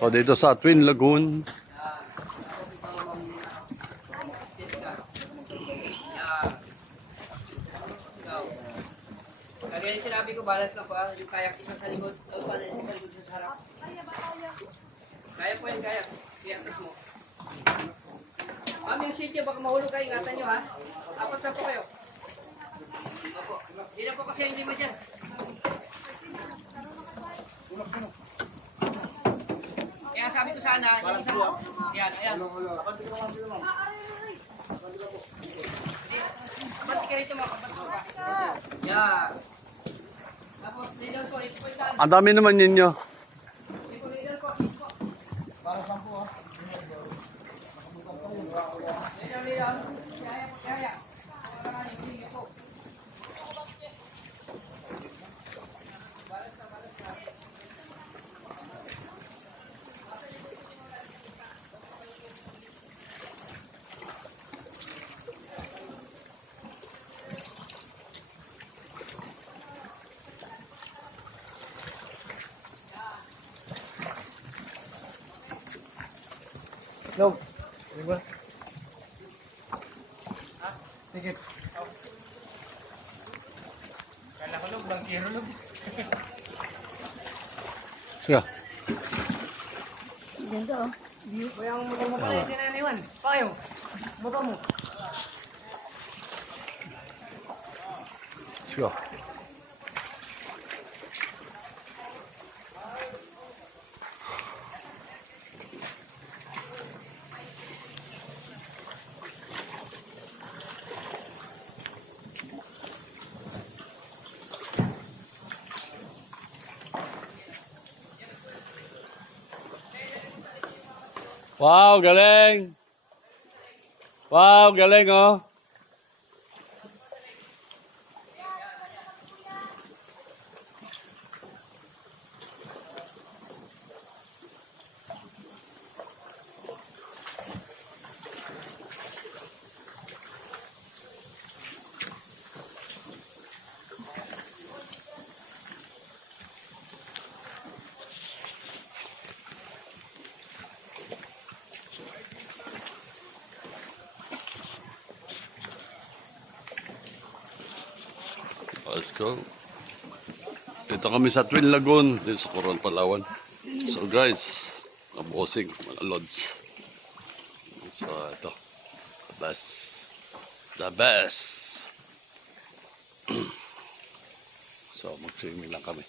O dito sa Twin Lagoon. Kagaya yung sinabi ko, balance lang po. Yung kayak isa sa likod. Balance sa likod sa harap. Kaya po yan, kaya. I-antas mo. Yung sityo, baka mahulog kayo. Ingatan nyo, ha? Apat na po kayo. Opo. Hindi na po kasi yung lima dyan. Kaya sabi ko sana, yung isang... Yan, ayan. Abati ka rito, mga kabati ka. Yan. Tapos, leader ko, rito po yung daan. Ang dami naman ninyo. Rito, leader ko, rito po. Para saan po, ha? Leader, leader. Kaya po, kaya. Wala nga, hindi po. Log. Diba? Ha? Sige. Kala ko log, bangkiro log. Sige. Ganda oh. Kuya, ang motor mo pala, sinaniwan. Payo. Motor mo. Sige. Wow, galing! Wow, galing oh! Let's go. Dito kami sa Twin Lagoon, dito sa Coron, Palawan. So guys, mga bossing, mga lods. So ito, the best. The best. So mag-swimming lang kami.